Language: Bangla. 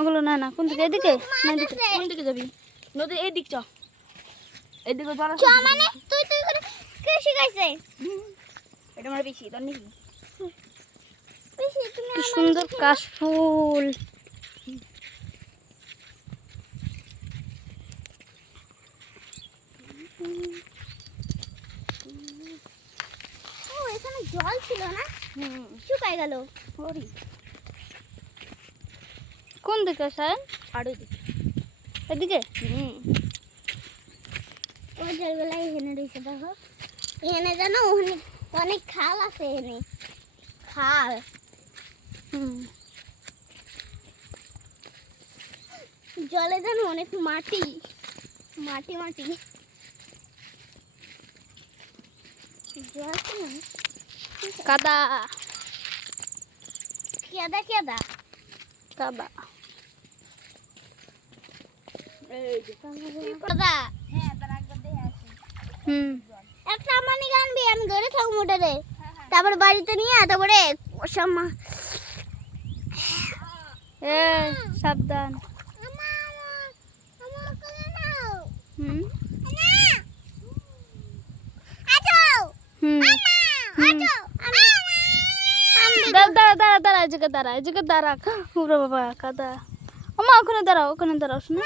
ওগুলো না না কোন দিকে এদিকে না এদিকে কোন দিকে যাবি নদী এদিক চ এদিকে জল চ মানে তুই তুই করে কে শিখাইছে এটা আমার বেশি তোর নাকি বেশি তুমি কি সুন্দর কাশফুল ও এখানে জল ছিল না শুকাই গেল ওরে কোন দিকে স্যার আর ওইদিকে এদিকে ওই জলগুলাই এখানে রয়েছে দেখো এখানে জানো ওখানে অনেক খাল আছে এখানে খাল জলে জানো অনেক মাটি মাটি মাটি জল তো না কাদা কেদা কেদা কাদা এই যে কেদা হ্যাঁ তার একবার দেখে আসি একটা মানি গানবি আমি ধরে থাকবো মোটারে তারপরে বাড়িতে নিয়ে তারপরে ওসামা এ সাবধান দাঁড়া দাঁড়া দাঁড়া এদিকে দাঁড়া ওরে বাবা কাদা ওমা ওখানে দাঁড়াও শোনো